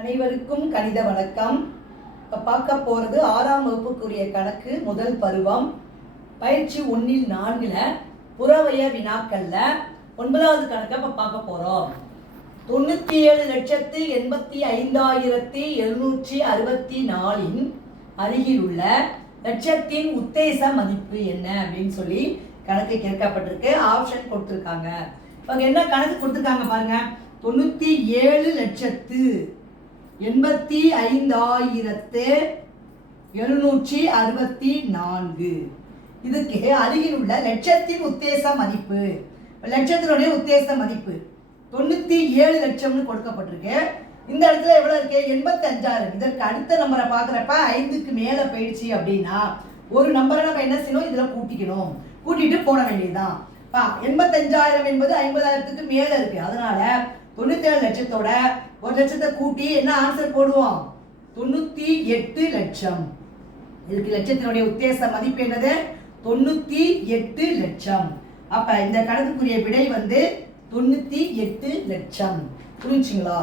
அனைவருக்கும் கணித வணக்கம். இப்போ பார்க்க போகிறது 6ஆம் வகுப்புக்குரிய கணக்கு முதல் பருவம் பயிற்சி 1-4 புறவய வினாக்களில் 9வது கணக்கை இப்போ பார்க்க போகிறோம். 97,85,764 அருகில் உள்ள லட்சத்தின் உத்தேச மதிப்பு என்ன அப்படின்னு சொல்லி கணக்கு கேட்கப்பட்டிருக்கு. ஆப்ஷன் கொடுத்துருக்காங்க. இப்போ என்ன கணக்கு கொடுத்துருக்காங்க பாருங்க. 97,85,764 இதுக்கு அருகில் உள்ள லட்சத்தின் உத்தேச மதிப்பு. லட்சத்தினுடைய உத்தேச மதிப்பு 97 லட்சம்னு கொடுக்கப்பட்டிருக்கு. இந்த இடத்துல எவ்வளவு இருக்கு? 85,000. இதற்கு அடுத்த நம்பரை பார்க்குறப்ப 5க்கு மேலே போயிடுச்சு அப்படின்னா ஒரு நம்பரை நம்ம என்ன செய்யணும்? இதில் கூட்டிக்கணும். கூட்டிட்டு போட வேண்டியதுதான். 85,000 என்பது 50,000க்கு மேலே இருக்கு. அதனால 97 லட்சத்தோட 1 லட்சத்தை கூட்டி என்ன ஆன்சர் போடுவோம்? 98 லட்சம். இதுக்கு லட்சத்தினுடைய உத்தேச மதிப்பு என்னது? 98 லட்சம். அப்ப இந்த கணக்குக்குரிய விடை 98 லட்சம். புரிஞ்சுங்களா?